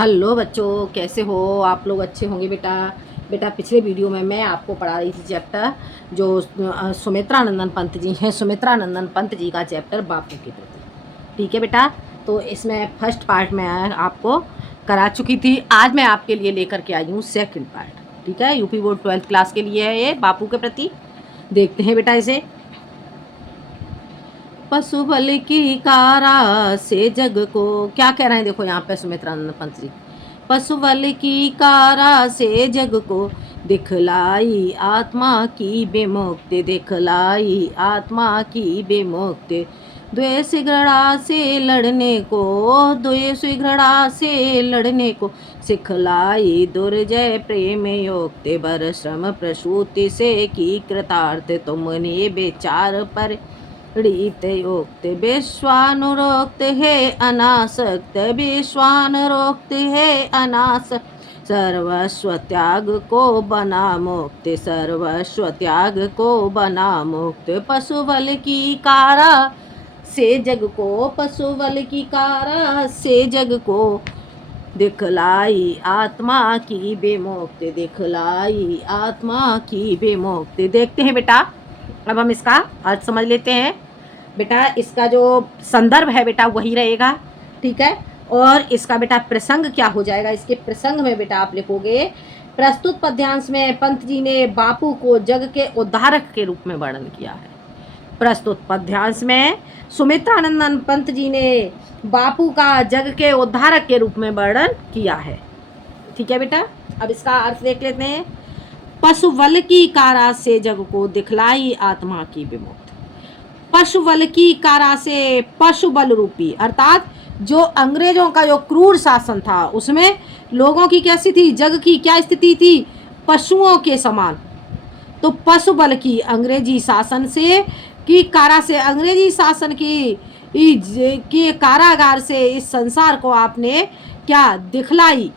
Hello बच्चों, कैसे हो आप लोग? अच्छे होंगे बेटा। बेटा पिछले वीडियो में मैं आपको पढ़ा रही थी चैप्टर जो सुमित्रा नंदन पंत जी हैं, सुमित्रा नंदन पंत जी का चैप्टर बापू के प्रति। ठीक है बेटा, तो इसमें फर्स्ट पार्ट में आपको करा चुकी थी। आज मैं आपके लिए लेकर के आई हूँ सेकंड पार्ट। ठीक है, यूपी बोर्ड 12th क्लास के लिए है ये बापू के प्रति। देखते हैं बेटा इसे। पशु बल की कारा से जग को, क्या कह रहे हैं देखो यहाँ पे सुमित्रा नंदन पंत जी। पशु बल की कारा से जग को दिखलाई आत्मा की विमुक्ति, दिखलाई आत्मा की विमुक्ति। द्वेष घृणा से लड़ने को, द्वेष घृणा से लड़ने को सिखलाई दुर्जय प्रेम योक्ति। बर श्रम प्रसूति से की कृतार्थ तुमने विचार पर रीत योक्त। विश्वानुरोक्त है अनासक्त, विश्वानुरोक्त है अनासक्त। सर्वस्व त्याग को बना मुक्त, सर्वस्व त्याग को बना मुक्त। पशु बल की कारा से जग को, पशु बल की कारा से जग को दिखलाई आत्मा की विमुक्ति, दिखलाई आत्मा की विमुक्ति। देखते हैं बेटा, अब हम इसका अर्थ समझ लेते हैं। बेटा इसका जो संदर्भ है बेटा वही रहेगा। ठीक है, और इसका बेटा प्रसंग क्या हो जाएगा? इसके प्रसंग में बेटा आप लिखोगे, प्रस्तुत पद्यांश में पंत जी ने बापू को जग के उद्धारक के रूप में वर्णन किया है। प्रस्तुत पद्यांश में सुमित्रा नंदन पंत जी ने बापू का जग के उद्धारक के रूप में वर्णन किया है। ठीक है बेटा, अब इसका अर्थ देख लेते हैं। पशु बल की कारा से जग को दिखलाई आत्मा की विमुक्ति। पशु बल की कारा से, पशु बल रूपी अर्थात जो अंग्रेजों का जो क्रूर शासन था उसमें लोगों की कैसी थी, जग की क्या स्थिति थी? पशुओं के समान। तो पशु बल की अंग्रेजी शासन से की कारा से, अंग्रेजी शासन की के कारागार से इस संसार को आपने क्या दिखलाई,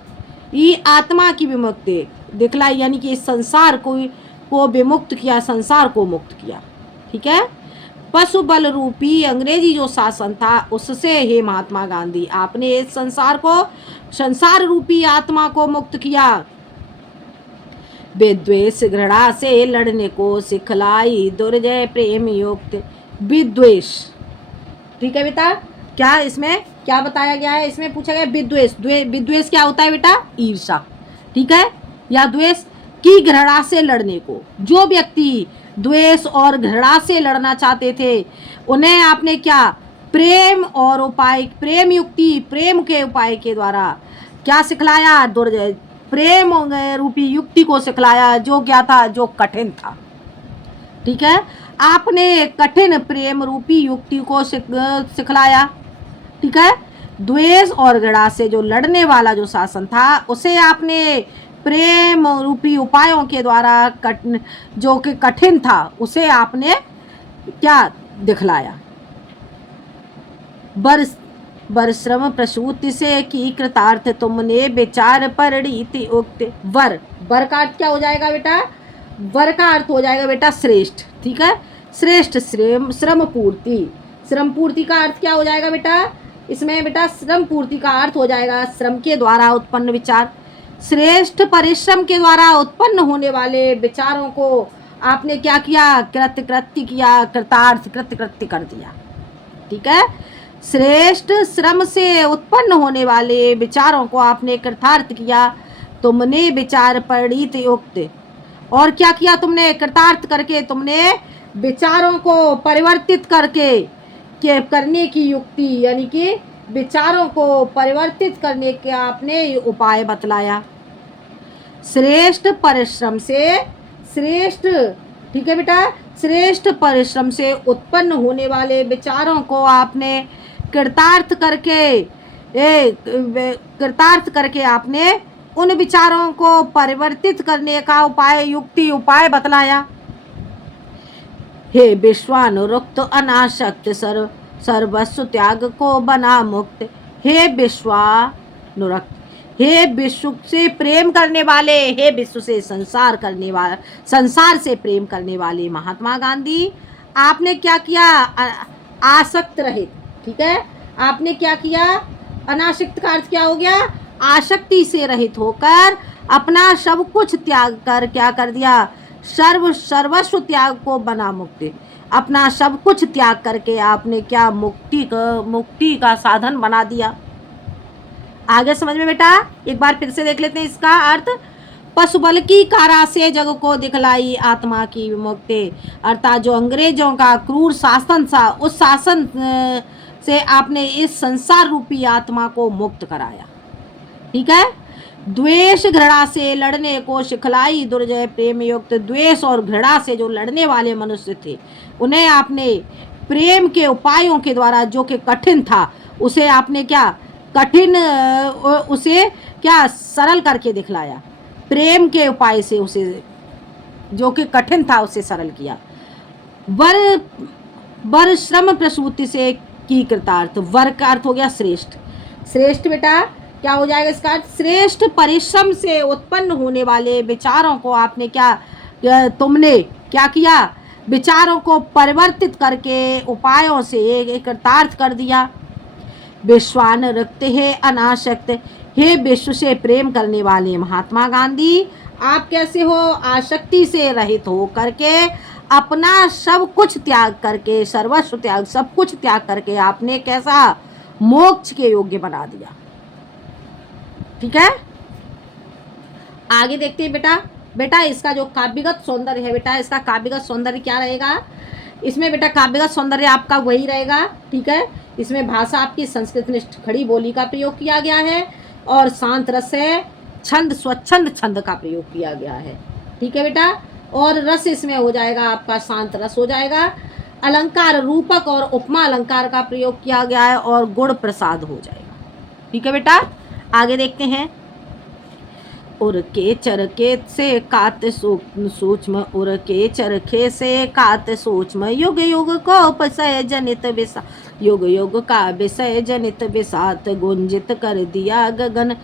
ये आत्मा की विमुक्ति दिखलाई, यानी कि इस संसार को विमुक्त किया, संसार को मुक्त किया। ठीक है, पशु बल रूपी अंग्रेजी जो शासन था उससे हे महात्मा गांधी आपने इस संसार को, संसार रूपी आत्मा को मुक्त किया। विद्वेष घृणा से लड़ने को सिखलाई दुर्जय प्रेम युक्त। विद्वेष, ठीक है बेटा, क्या इसमें क्या बताया गया है? इसमें पूछा गया विद्वेष। विद्वेष क्या होता है बेटा? ईर्षा। ठीक है, या द्वेष की घृणा से लड़ने को। जो व्यक्ति द्वेष और घृणा से लड़ना चाहते थे उन्हें आपने क्या प्रेम और उपाय, प्रेम युक्ति, प्रेम के उपाय के द्वारा क्या सिखलाया? दुर्जय प्रेम रूपी युक्ति को सिखलाया, जो क्या था, जो कठिन था। ठीक है, आपने कठिन प्रेम रूपी युक्ति को सिखलाया। ठीक है, द्वेष और घृणा से जो लड़ने वाला जो शासन था उसे आपने प्रेम रूपी उपायों के द्वारा जो कि कठिन था उसे आपने क्या दिखलाया? बरश्रम प्रसूति से की कृतार्थ तुमने विचार परिणीति उक्त। वर का अर्थ क्या हो जाएगा बेटा? वर का अर्थ हो जाएगा बेटा श्रेष्ठ। ठीक है, श्रेष्ठ श्रम पूर्ति। श्रम पूर्ति का अर्थ क्या हो जाएगा बेटा? इसमें बेटा श्रम पूर्ति का अर्थ हो जाएगा श्रम के द्वारा उत्पन्न विचार। श्रेष्ठ परिश्रम के द्वारा उत्पन्न होने वाले विचारों को आपने क्या किया? कृत्य किया, कृतार्थ कृत्य कर दिया। ठीक है, श्रेष्ठ श्रम से उत्पन्न होने वाले विचारों को आपने कृतार्थ किया। तुमने विचार परिणीत युक्त, और क्या किया तुमने? कृतार्थ करके तुमने विचारों को परिवर्तित करने की युक्ति, यानी कि विचारों को परिवर्तित करने के आपने उपाय बतलाया। श्रेष्ठ परिश्रम से, श्रेष्ठ, ठीक है बेटा, श्रेष्ठ परिश्रम से उत्पन्न होने वाले विचारों को आपने कृतार्थ करके आपने उन विचारों को परिवर्तित करने का उपाय, युक्ति, उपाय बतलाया। हे विश्वानुरक्त अनासक्त सर्वस्व त्याग को बना मुक्त। हे विश्वानुरक्त, हे विश्व से प्रेम करने वाले, हे विश्व से संसार करने वाला, संसार से प्रेम करने वाले महात्मा गांधी आपने क्या किया? आसक्त रहे। ठीक है, आपने क्या किया? अनासक्त का अर्थ क्या हो गया? आसक्ति से रहित होकर अपना सब कुछ त्याग कर क्या कर दिया, सर्वस्व त्याग को बना मुक्ति। अपना सब कुछ त्याग करके आपने क्या मुक्ति का साधन बना दिया। आगे समझ में बेटा, एक बार फिर से देख लेते हैं इसका अर्थ। पशु बल की कारा से जग को दिखलाई आत्मा की विमुक्ति, अर्थात जो अंग्रेजों का क्रूर शासन था, उस शासन से आपने इस संसार रूपी आत्मा को मुक्त कराया। ठीक है। द्वेष घृणा से लड़ने को सिखलाई दुर्जय प्रेम युक्त। द्वेष और घृणा से जो लड़ने वाले मनुष्य थे, उन्हें आपने प्रेम के उपायों के द्वारा, जो कि कठिन था, उसे आपने क्या कठिन उसे क्या सरल करके दिखलाया। प्रेम के उपाय से उसे, जो कि कठिन था, उसे सरल किया। वर श्रम प्रसूति से की कृतार्थ। वर का अर्थ हो गया श्रेष्ठ। श्रेष्ठ बेटा क्या हो जाएगा इसका अर्थ? श्रेष्ठ परिश्रम से उत्पन्न होने वाले विचारों को आपने क्या तुमने क्या किया, विचारों को परिवर्तित करके उपायों से एक कृतार्थ कर दिया। विश्वान रक्त है अनासक्त। हे विश्व से प्रेम करने वाले महात्मा गांधी, आप कैसे हो? आसक्ति से रहित हो करके, अपना सब कुछ त्याग करके, सर्वस्व त्याग, सब कुछ त्याग करके आपने कैसा मोक्ष के योग्य बना दिया। ठीक है। आगे देखते हैं बेटा। बेटा इसका जो काव्यगत सौंदर्य है बेटा, इसका काव्यगत सौंदर्य क्या रहेगा? इसमें बेटा काव्यगत सौंदर्य आपका वही रहेगा। ठीक है। इसमें भाषा आपकी संस्कृत निष्ठ खड़ी बोली का प्रयोग किया गया है और शांत रस है, छंद स्वच्छंद छंद का प्रयोग किया गया है। ठीक है बेटा। और रस इसमें हो जाएगा आपका शांत रस हो जाएगा। अलंकार रूपक और उपमा अलंकार का प्रयोग किया गया है और गुण प्रसाद हो जाएगा। ठीक है बेटा। आगे देखते हैं। उर के चरखे से कात सूक्ष्म, उर के चरखे से कात सूक्ष्म, युग युग को विषय जनित विषा, युग युग का विषय जनित विषात, गुंजित कर दिया गगन,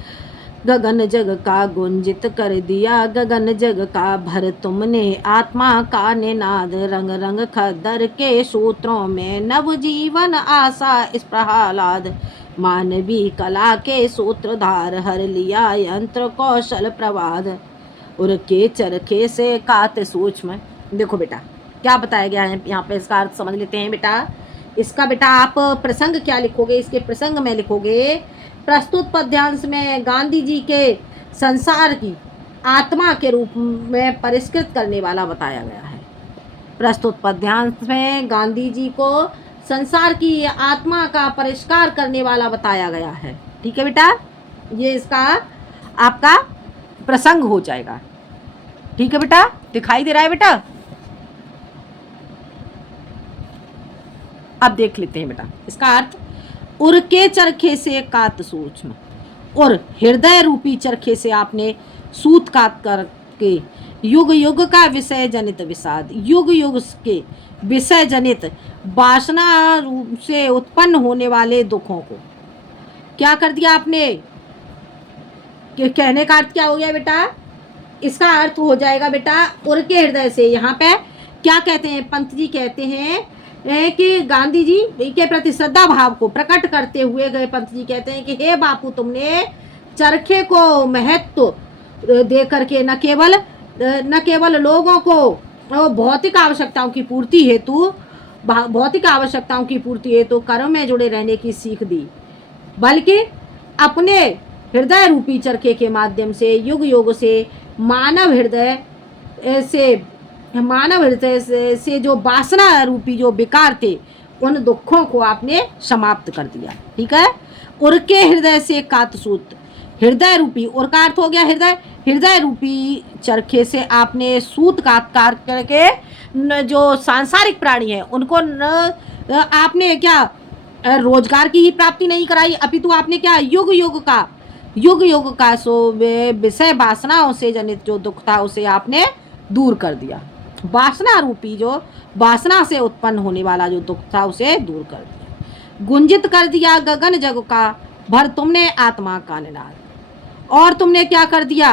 गगन जग का गुंजित कर दिया गगन जग का। भर तुमने आत्मा का निनाद, रंग रंग खद्दर के सूत्रों में नव जीवन आशा इस प्रहलाद, मानवी कला के सूत्रधार हर लिया यंत्र कौशल प्रवाद। उर के चरखे से कात सूक्ष्म। देखो बेटा क्या बताया गया है यहाँ पे, इसका अर्थ समझ लेते हैं बेटा। इसका बेटा आप प्रसंग क्या लिखोगे? इसके प्रसंग में लिखोगे, प्रस्तुत पद्यांश में गांधी जी के संसार की आत्मा के रूप में परिष्कृत करने वाला बताया गया है। प्रस्तुत पद्यांश में गांधी जी को संसार की आत्मा का परिष्कार करने वाला बताया गया है। ठीक है बेटा। ये इसका आपका प्रसंग हो जाएगा। ठीक है बेटा। दिखाई दे रहा है बेटा? अब देख लेते हैं बेटा इसका अर्थ। उर के चरखे से कात सूक्ष्म, और हृदय रूपी चरखे से आपने सूत कात करके युग युग का विषय जनित विषाद, युग युग के विषय जनित वासना रूप से उत्पन्न होने वाले दुखों को क्या कर दिया आपने? कहने का अर्थ क्या हो गया बेटा? इसका अर्थ हो जाएगा बेटा उर के हृदय से। यहाँ पे क्या कहते हैं? पंत जी कहते हैं कि गांधी जी के प्रति श्रद्धा भाव को प्रकट करते हुए गए पंत जी कहते हैं कि हे बापू, तुमने चरखे को महत्व दे करके न केवल लोगों को भौतिक आवश्यकताओं की पूर्ति हेतु कर्म में जुड़े रहने की सीख दी, बल्कि अपने हृदय रूपी चरखे के माध्यम से युग युग से मानव हृदय से जो वासना रूपी जो विकार थे, उन दुखों को आपने समाप्त कर दिया। ठीक है। उर के हृदय से कातसूत, हृदय रूपी, और का अर्थ हो गया हृदय रूपी चरखे से आपने सूत काट करके जो सांसारिक प्राणी है उनको आपने क्या रोजगार की ही प्राप्ति नहीं कराई, अपितु आपने क्या युग युग का सो विषय वासनाओं से जनित जो दुख था उसे आपने दूर कर दिया। वासना रूपी जो वासना से उत्पन्न होने वाला जो दुख था उसे दूर कर दिया। गुंजित कर दिया गगन जग का, भर तुमने आत्मा का निनाद, और तुमने क्या कर दिया?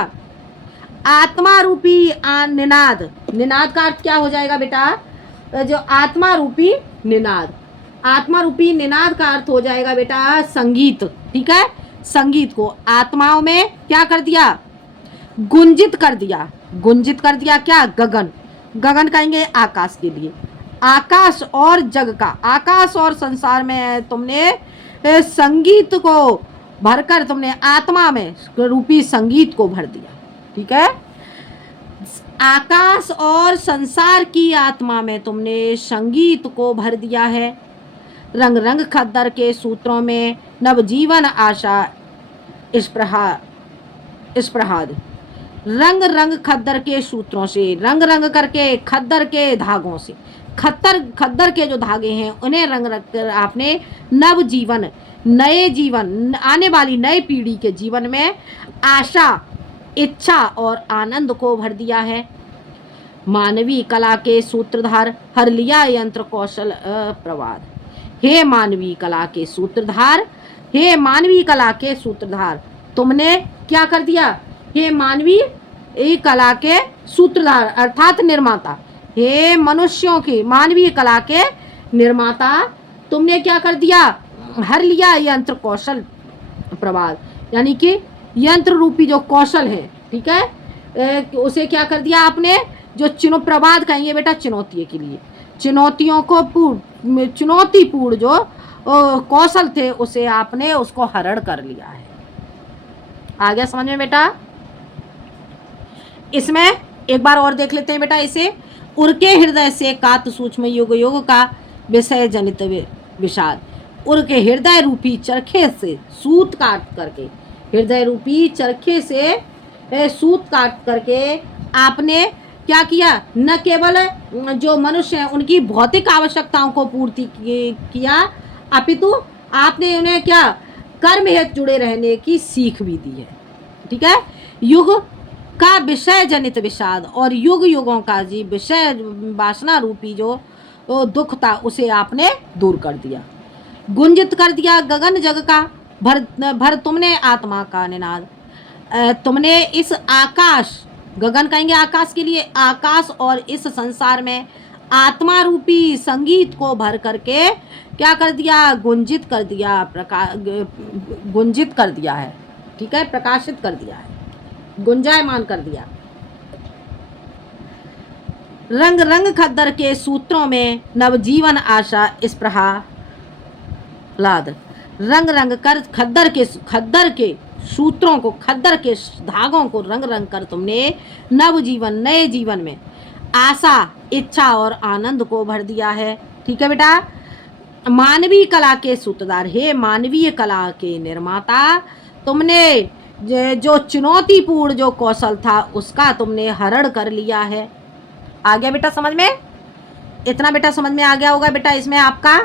आत्मा रूपी निनाद। निनाद का अर्थ क्या हो जाएगा बेटा? जो आत्मा रूपी निनाद, आत्मा रूपी निनाद का अर्थ हो जाएगा बेटा संगीत। ठीक है। संगीत को आत्माओं में क्या कर दिया, गुंजित कर दिया। गुंजित कर दिया क्या, गगन, गगन कहेंगे आकाश के लिए। आकाश और जग का, आकाश और संसार में तुमने संगीत को भरकर तुमने आत्मा में रूपी संगीत को भर दिया। ठीक है, आकाश और संसार की आत्मा में तुमने संगीत को भर दिया है। रंग रंग खद्दर के सूत्रों में नवजीवन आशा स्प्रहाद। रंग रंग खद्दर के सूत्रों से, रंग रंग करके खद्दर के धागों से, खद्दर के जो धागे हैं उन्हें रंग रंग कर आपने नव जीवन, नए जीवन, आने वाली नई पीढ़ी के जीवन में आशा, इच्छा और आनंद को भर दिया है। मानवीय कला के सूत्रधार हर लिया यंत्र कौशल प्रवाद। हे मानवीय कला के सूत्रधार, हे मानवीय कला के सूत्रधार, तुमने क्या कर दिया, हे मानवीय कला के सूत्रधार अर्थात निर्माता, हे मनुष्यों की मानवीय कला के निर्माता, तुमने क्या कर दिया, हर लिया यंत्र कौशल प्रवाद, यानी कि यंत्र रूपी जो कौशल है, ठीक है, उसे क्या कर दिया आपने, जो प्रवाद कहेंगे बेटा चुनौती के लिए, चुनौतियों को चुनौतीपूर्ण जो कौशल थे उसे आपने उसको हरण कर लिया है। आ गया समझ में बेटा। इसमें एक बार और देख लेते हैं बेटा इसे। उनके हृदय से कात सूक्ष्म युग युग का विषय जनित विषाद। उनके हृदय रूपी चरखे से सूत काट करके, हृदय रूपी चरखे से सूत काट करके आपने क्या किया, न केवल जो मनुष्य हैं उनकी भौतिक आवश्यकताओं को पूर्ति किया, अपितु आपने उन्हें क्या, कर्म हेतु जुड़े रहने की सीख भी दी है। ठीक है, युग का विषय जनित विषाद, और युग युगों का जी विषय वासना रूपी जो दुख था उसे आपने दूर कर दिया। गुंजित कर दिया गगन जग का, भर तुमने आत्मा का निनाद। तुमने इस आकाश, गगन कहेंगे आकाश के लिए, आकाश और इस संसार में आत्मा रूपी संगीत को भर करके क्या कर दिया, गुंजित कर दिया, गुंजित कर दिया है। ठीक है, प्रकाशित कर दिया है, गुंजायमान कर दिया। रंग रंग खद्दर के सूत्रों में नवजीवन आशा स्प्रहा लाद। रंग रंग कर खद्दर के सूत्रों को, खद्दर के धागों को रंग रंग कर तुमने नव जीवन, नए जीवन में आशा, इच्छा और आनंद को भर दिया है। ठीक है बेटा, मानवीय कला के सूत्रधार, हे मानवीय कला के निर्माता, तुमने जो चुनौतीपूर्ण जो कौशल था उसका तुमने हरण कर लिया है। आ गया बेटा समझ में, इतना बेटा समझ में आ गया होगा बेटा। इसमें आपका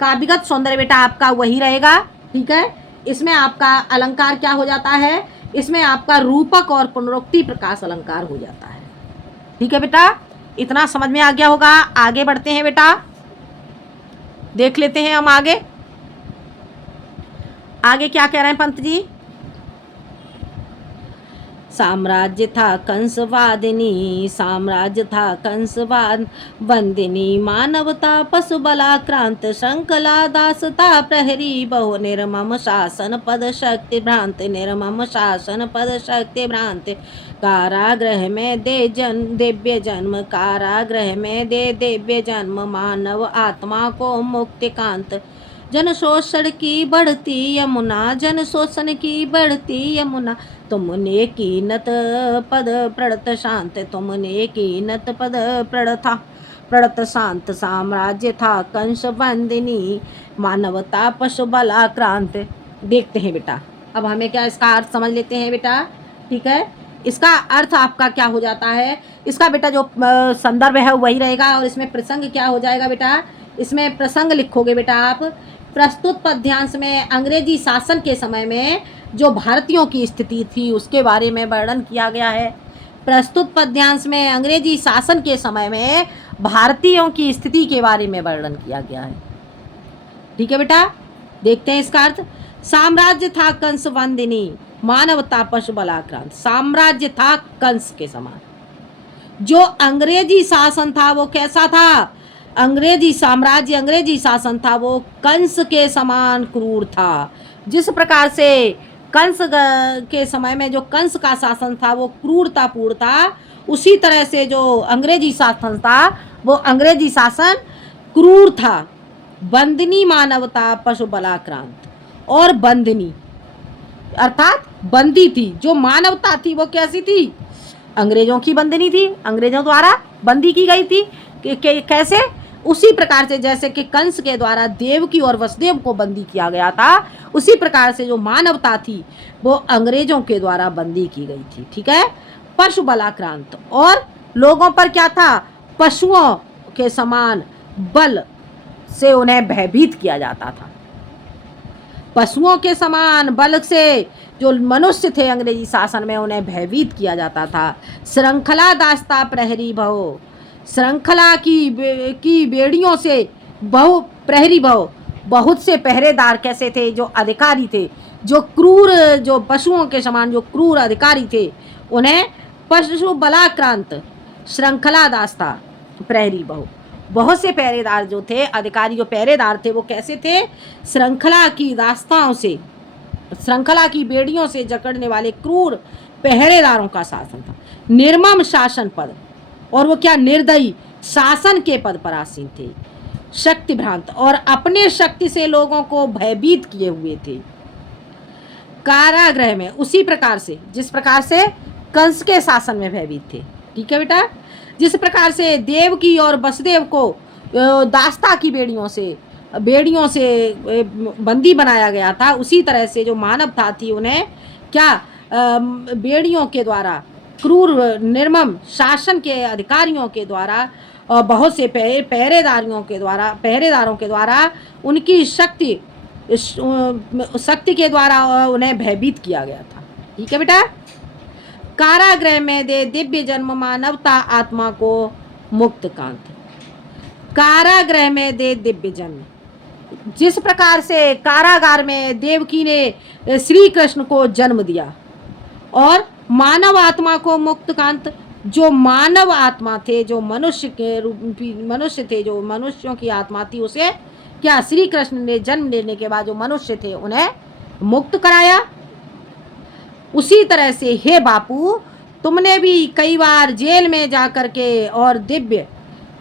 काव्यगत सौंदर्य बेटा आपका वही रहेगा। ठीक है, इसमें आपका अलंकार क्या हो जाता है, इसमें आपका रूपक और पुनरुक्ति प्रकाश अलंकार हो जाता है। ठीक है बेटा, इतना समझ में आ गया होगा। आगे बढ़ते हैं बेटा, देख लेते हैं हम आगे क्या कह रहे हैं पंत जी। साम्राज्य था कंसवादिनी, साम्राज्य था कंसवाद वंदिनी, मानवता पशु बलाक्रांत, श्रृंखला दासता प्रहरी, बहु निर्मम शासन पद शक्ति भ्रांत, निर्मम शासन पद शक्ति भ्रांत, कारागृह में दे दिव्य जन्म, कारागृह में दे दिव्य जन्म, मानव आत्मा को मुक्ति कांत, जन शोषण की बढ़ती यमुना, जन शोषण की बढ़ती यमुना, तुमने कीनत पद प्रणत शांत, तुमने कीनत पद प्रणत शांत, साम्राज्य था कंस वंदिनी, मानवता पशु बलाक्रांत। देखते हैं बेटा, अब हमें क्या इसका अर्थ समझ लेते हैं बेटा। ठीक है, इसका अर्थ आपका क्या हो जाता है, इसका बेटा जो संदर्भ है वही रहेगा, और इसमें प्रसंग क्या हो जाएगा बेटा, इसमें प्रसंग लिखोगे बेटा आप। प्रस्तुत पद्यांश में अंग्रेजी शासन के समय में जो भारतीयों की स्थिति थी उसके बारे में वर्णन किया गया है। प्रस्तुत पद्यांश में अंग्रेजी शासन के समय में भारतीयों की स्थिति के बारे में वर्णन किया गया है। ठीक है बेटा, देखते हैं इसका अर्थ। साम्राज्य था कंस वंदिनी, मानवता पशु बलाक्रांत। साम्राज्य था कंस के समान, जो अंग्रेजी शासन था वो कैसा था, अंग्रेजी साम्राज्य, अंग्रेजी शासन था वो कंस के समान क्रूर था। जिस प्रकार से कंस के समय में जो कंस का शासन था वो क्रूरतापूर्ण था, उसी तरह से जो अंग्रेजी शासन था वो अंग्रेजी शासन क्रूर था। बंदनी मानवता पशु बलाक्रांत, और बंदनी अर्थात बंदी थी, जो मानवता थी वो कैसी थी, अंग्रेजों की बंदनी थी, अंग्रेजों द्वारा बंदी की गई थी। कैसे, उसी प्रकार से जैसे कि कंस के द्वारा देवकी और वसुदेव को बंदी किया गया था, उसी प्रकार से जो मानवता थी वो अंग्रेजों के द्वारा बंदी की गई थी। ठीक है। पशु बलाक्रांत, और लोगों पर क्या था, पशुओं के समान बल से उन्हें भयभीत किया जाता था। पशुओं के समान बल से जो मनुष्य थे अंग्रेजी शासन में उन्हें भयभीत किया जाता था। श्रृंखला दास्ता प्रहरी भव, श्रृंखला की बेड़ियों से बहु प्रहरी भव, बहुत से पहरेदार कैसे थे, जो अधिकारी थे, जो क्रूर, जो पशुओं के समान जो क्रूर अधिकारी थे, उन्हें पशु बलाक्रांत श्रृंखला दास्ता प्रहरी भव, बहुत से पहरेदार जो थे, अधिकारी जो पहरेदार थे वो कैसे थे, श्रृंखला की दास्ताओं से, श्रृंखला की बेड़ियों से जकड़ने वाले क्रूर पहरेदारों का शासन था। निर्मम शासन पद, और वो क्या, निर्दयी शासन के पद पर आसीन थे। शक्ति भ्रांत, और अपने शक्ति से लोगों को भयभीत किए हुए थे। कारागृह में, उसी प्रकार से जिस प्रकार से कंस के शासन में भयभीत थे। ठीक है बेटा। जिस प्रकार से देवकी और वसुदेव को दास्ता की बेड़ियों से बंदी बनाया गया था, उसी तरह से जो मानवता थी उन्हें क्या, बेड़ियों के द्वारा, क्रूर निर्मम शासन के अधिकारियों के द्वारा, बहुत से पहरेदारों के द्वारा उनकी शक्ति के द्वारा उन्हें भयभीत किया गया था। ठीक है बेटा। कारागृह में दे दिव्य जन्म मानवता आत्मा को मुक्त कांत, कारागृह में दे दिव्य जन्म, जिस प्रकार से कारागार में देवकी ने श्री कृष्ण को जन्म दिया और मानव आत्मा को मुक्त कांत, जो मानव आत्मा थे, जो मनुष्य थे, जो मनुष्यों की आत्मा थी, उसे क्या श्री कृष्ण ने जन्म लेने के बाद जो मनुष्य थे उन्हें मुक्त कराया। उसी तरह से हे बापू, तुमने भी कई बार जेल में जाकर के और दिव्य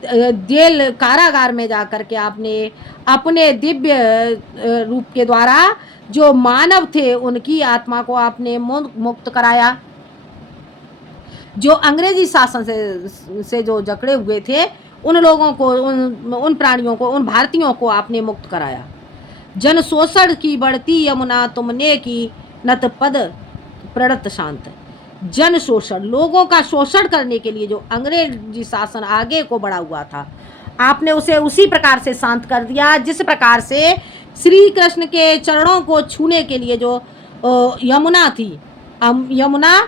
जेल कारागार में जाकर के आपने अपने दिव्य रूप के द्वारा जो मानव थे उनकी आत्मा को आपने मुक्त कराया। जो अंग्रेजी शासन से जो जकड़े हुए थे उन लोगों को, उन प्राणियों को, उन भारतीयों को आपने मुक्त कराया। जन शोषण की बढ़ती यमुना तुमने की नत पद प्रणत शांत, जन शोषण, लोगों का शोषण करने के लिए जो अंग्रेजी शासन आगे को बढ़ा हुआ था, आपने उसे उसी प्रकार से शांत कर दिया जिस प्रकार से श्री कृष्ण के चरणों को छूने के लिए जो यमुना थी, यमुना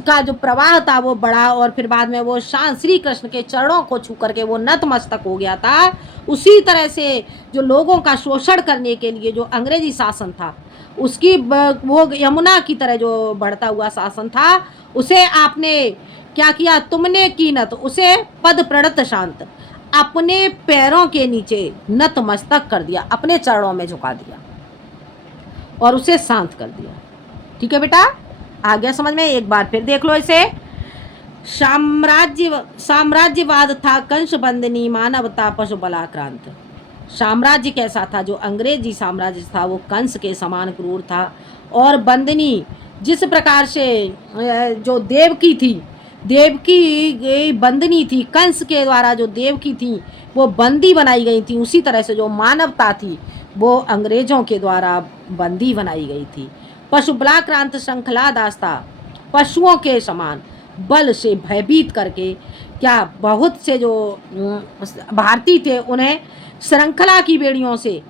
का जो प्रवाह था वो बढ़ा और फिर बाद में वो शांत, श्री कृष्ण के चरणों को छू करके वो नतमस्तक हो गया था। उसी तरह से जो लोगों का शोषण करने के लिए जो अंग्रेजी शासन था, उसकी वो यमुना की तरह जो बढ़ता हुआ शासन था, उसे आपने क्या किया, तुमने की नत, उसे पद प्रणत शांत, अपने पैरों के नीचे नतमस्तक कर दिया, अपने चरणों में झुका दिया और उसे शांत कर दिया। ठीक है बेटा, आ गया समझ में। एक बार फिर देख लो इसे। साम्राज्यवाद था कंस बंदनी मानवता पशु बलाक्रांत। साम्राज्य कैसा था, जो अंग्रेजी साम्राज्य था वो कंस के समान क्रूर था और बंदनी, जिस प्रकार से जो देवकी थी, देवकी बंदनी थी, कंस के द्वारा जो देवकी थी वो बंदी बनाई गई थी, उसी तरह से जो मानवता थी वो अंग्रेजों के द्वारा बंदी बनाई गई थी। पशु बलाक्रांत श्रृंखला दास्ता, पशुओं के समान बल से भयभीत करके क्या बहुत से जो भारतीय थे उन्हें श्रृंखला की बेड़ियों से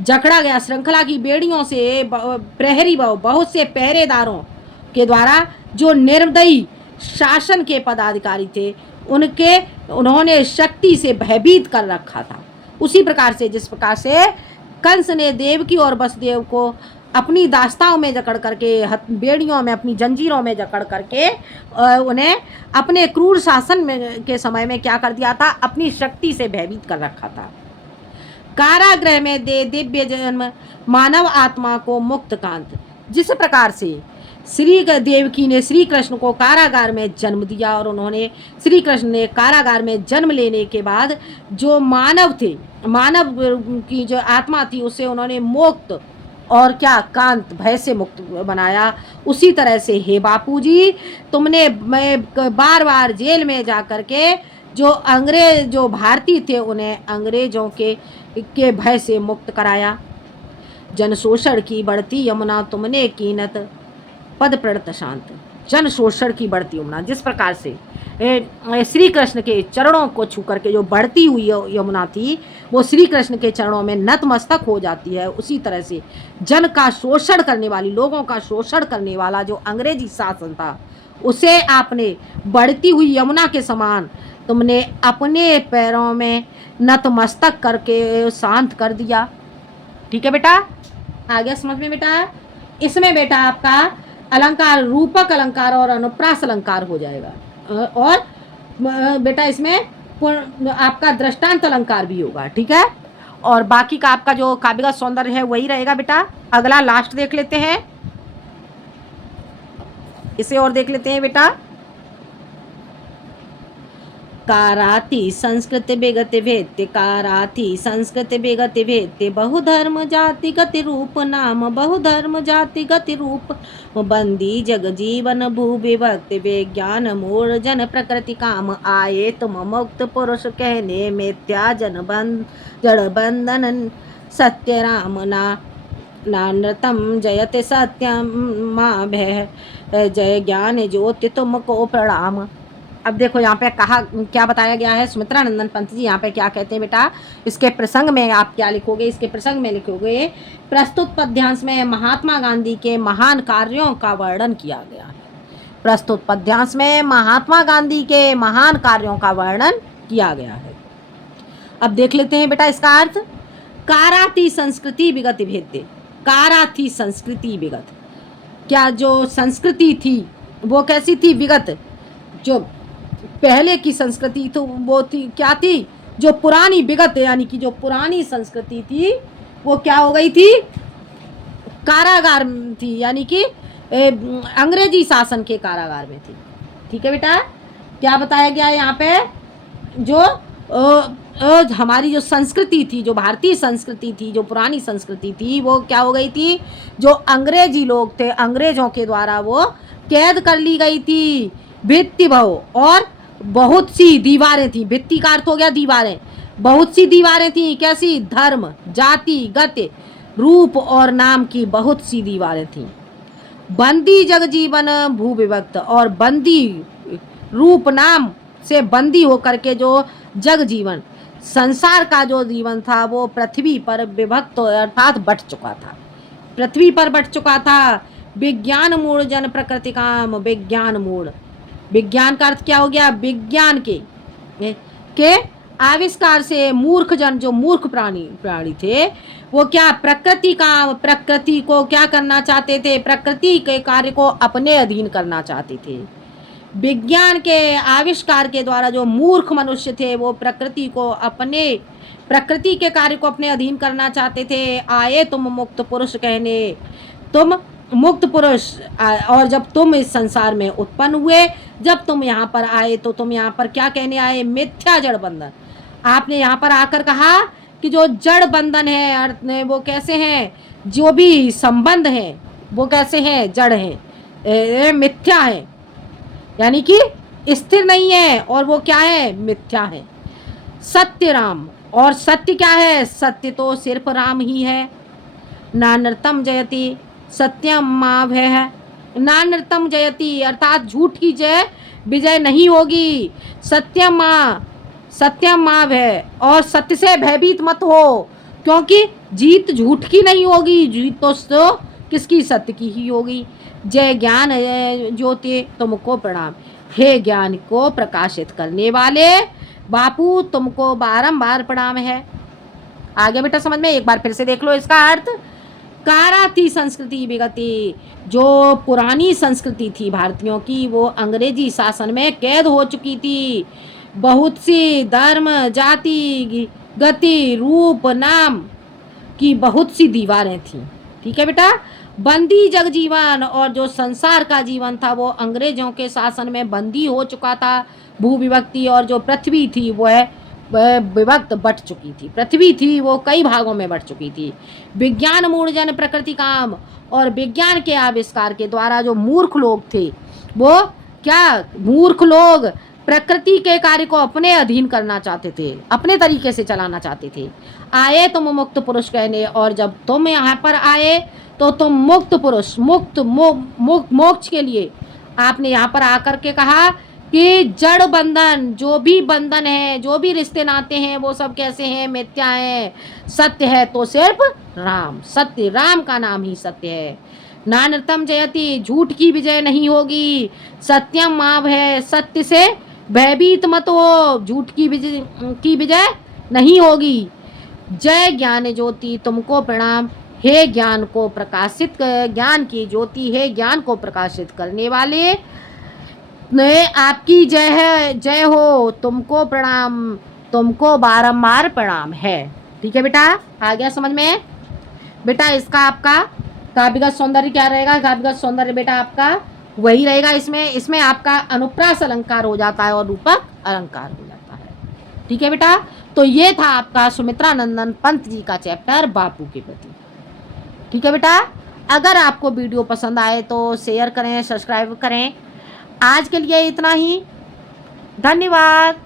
जकड़ा गया। श्रृंखला की बेड़ियों से प्रहरी बहुत से पहरेदारों के द्वारा जो निर्दयी शासन के पदाधिकारी थे उन्होंने शक्ति से भयभीत कर रखा था। उसी प्रकार से जिस प्रकार से कंस ने देवकी और वसुदेव को अपनी दास्ताओं में जकड़ करके, बेड़ियों में, अपनी जंजीरों में जकड़ करके उन्हें अपने क्रूर शासन में के समय में क्या कर दिया था, अपनी शक्ति से भयभीत कर रखा था। कारागृह में दे दिव्य जन्म मानव आत्मा को मुक्त कांत, जिस प्रकार से श्री देवकी ने श्री कृष्ण को कारागार में जन्म दिया और उन्होंने श्री कृष्ण ने कारागार में जन्म लेने के बाद जो मानव थे, मानव की जो आत्मा थी उसे उन्होंने मुक्त और क्या कांत भय से मुक्त बनाया। उसी तरह से हे बापू जी, तुमने मैं बार बार जेल में जा कर के जो अंग्रेज जो भारतीय थे उन्हें अंग्रेजों के भय से मुक्त कराया। जन शोषण की बढ़ती यमुना तुमने कीनत पद प्रणत शांत। जन शोषण की बढ़ती यमुना, जिस प्रकार से श्री कृष्ण के चरणों को छू करके जो बढ़ती हुई यमुना थी वो श्री कृष्ण के चरणों में नतमस्तक हो जाती है, उसी तरह से जन का शोषण करने वाली, लोगों का शोषण करने वाला जो अंग्रेजी शासन था उसे आपने बढ़ती हुई यमुना के समान तुमने अपने पैरों में नतमस्तक करके शांत कर दिया। ठीक है बेटा, आ गया समझ में बेटा? इसमें बेटा आपका अलंकार रूपक अलंकार और अनुप्रास अलंकार हो जाएगा और बेटा इसमें आपका दृष्टांत अलंकार भी होगा। ठीक है, और बाकी का आपका जो काव्यगत सौंदर्य है वही रहेगा बेटा। अगला लास्ट देख लेते हैं, इसे और देख लेते हैं बेटा। काराति संस्कृत विगत भेद्य, काराति संस्कृत विगत भेद्य, बहुधर्म जाति गति रूप नाम, बहुधर्म जाति गति रूप बंदी जग जीवन भू विभक्त, विज्ञान मूल जन प्रकृति काम, आए तुम मुक्त पुरुष कहने, मिथ्या जड़ बंधन सत्य राम नानृतम जयते सत्यम माँ भय, जय ज्ञान ज्योति तुमको प्रणाम। अब देखो यहाँ पे कहा क्या बताया गया है, सुमित्रा नंदन पंत जी यहाँ पे क्या कहते हैं बेटा। इसके प्रसंग में आप क्या लिखोगे, इसके प्रसंग में लिखोगे प्रस्तुत पद्यांश में महात्मा गांधी के महान कार्यों का वर्णन किया गया है। प्रस्तुत पद्यांश में महात्मा गांधी के महान कार्यों का वर्णन किया गया है। अब देख लेते हैं बेटा इसका अर्थ। काराति संस्कृति विगत भेद्य, कारा थी संस्कृति विगत, क्या जो संस्कृति थी वो कैसी थी, विगत, जो पहले की संस्कृति तो वो थी क्या थी, जो पुरानी विगत यानी कि जो पुरानी संस्कृति थी वो क्या हो गई थी, कारागार थी, यानी कि अंग्रेजी शासन के कारागार में थी। ठीक है बेटा, क्या बताया गया है यहाँ पे, जो हमारी जो संस्कृति थी, जो भारतीय संस्कृति थी, जो पुरानी संस्कृति थी वो क्या हो गई थी, जो अंग्रेजी लोग थे अंग्रेजों के द्वारा वो कैद कर ली गई थी। भित्ति भव, और बहुत सी दीवारें थी, भित्ति का अर्थ हो गया दीवारें, बहुत सी दीवारें थी, कैसी, धर्म जाति गति रूप और नाम की बहुत सी दीवारें थी। बंदी जग जीवन भू विभक्त, और बंदी रूप नाम से बंदी होकर के जो जग जीवन संसार का जो जीवन था वो पृथ्वी पर विभक्त अर्थात बट चुका था, पृथ्वी पर बट चुका था। विज्ञान मूल जन प्रकृति काम, विज्ञान मूल, विज्ञान का अर्थ क्या हो गया, विज्ञान के आविष्कार से मूर्ख जन, जो मूर्ख प्राणी थे वो क्या, प्रकृति का, प्रकृति को क्या करना चाहते थे, प्रकृति के कार्य को अपने अधीन करना चाहते थे। विज्ञान के आविष्कार के द्वारा जो मूर्ख मनुष्य थे वो प्रकृति के कार्य को अपने अधीन करना चाहते थे। आए तुम मुक्त पुरुष कहने, तुम मुक्त पुरुष, और जब तुम इस संसार में उत्पन्न हुए, जब तुम यहाँ पर आए तो तुम यहाँ पर क्या कहने आए, मिथ्या जड़ बंधन। आपने यहाँ पर आकर कहा कि जो जड़ बंधन है अर्थ में वो कैसे हैं, जो भी संबंध हैं वो कैसे हैं, जड़ हैं, मिथ्या है, यानी कि स्थिर नहीं है, और वो क्या है, मिथ्या है। सत्य राम, और सत्य क्या है, सत्य तो सिर्फ राम ही है। नानृतम जयति सत्यम माँ भय है, नानृतम जयति अर्थात झूठ की जय विजय नहीं होगी। सत्यम माँ भय, और सत्य से भयभीत मत हो, क्योंकि जीत झूठ की नहीं होगी, जीत तो किसकी, सत्य की ही होगी। जय ज्ञान ज्योति तुमको प्रणाम, हे ज्ञान को प्रकाशित करने वाले बापू तुमको बारंबार प्रणाम है। आगे बेटा समझ में, एक बार फिर से देख लो इसका अर्थ। कारा थी संस्कृति विगति, जो पुरानी संस्कृति थी भारतीयों की वो अंग्रेजी शासन में कैद हो चुकी थी। बहुत सी धर्म जाति गति रूप नाम की बहुत सी दीवारें थी। ठीक है बेटा, बंदी जगजीवन, और जो संसार का जीवन था वो अंग्रेजों के शासन में बंदी हो चुका था, भू विभक्ति, और जो पृथ्वी थी वह विभक्त बट चुकी थी, पृथ्वी थी वो कई भागों में बट चुकी थी। विज्ञान मूढ़जन प्रकृति काम, और विज्ञान के आविष्कार के द्वारा जो मूर्ख लोग थे वो क्या, मूर्ख लोग प्रकृति के कार्य को अपने अधीन करना चाहते थे, अपने तरीके से चलाना चाहते थे। आए तुम मुक्त पुरुष कहने, और जब तुम यहाँ पर आए तो तुम मुक्त पुरुष, मोक्ष के लिए आपने यहाँ पर आकर के कहा कि जड़ बंधन, जो भी बंधन है, जो भी रिश्ते नाते हैं वो सब कैसे हैं, मिथ्या है, सत्य है तो सिर्फ राम, सत्य, राम का नाम ही सत्य है। नानृतम जयति, झूठ की विजय नहीं होगी, सत्यम माव है, सत्य से भयभीत मत हो, झूठ की विजय नहीं होगी। जय ज्ञान ज्योति तुमको प्रणाम, हे ज्ञान को प्रकाशित, ज्ञान की ज्योति, हे ज्ञान को प्रकाशित करने वाले, ने आपकी जय है, जय हो, तुमको प्रणाम, तुमको बारंबार प्रणाम है। ठीक है बेटा, आ गया समझ में बेटा? इसका आपका काव्यगत सौंदर्य क्या रहेगा? काव्यगत सौंदर्य बेटा आपका वही रहेगा, इसमें आपका अनुप्रास अलंकार हो जाता है और रूपक अलंकार हो जाता है। ठीक है बेटा, तो ये था आपका सुमित्रा नंदन पंत जी का चैप्टर बापू के प्रति। ठीक है बेटा, अगर आपको वीडियो पसंद आए तो शेयर करें, सब्सक्राइब करें। आज के लिए इतना ही, धन्यवाद।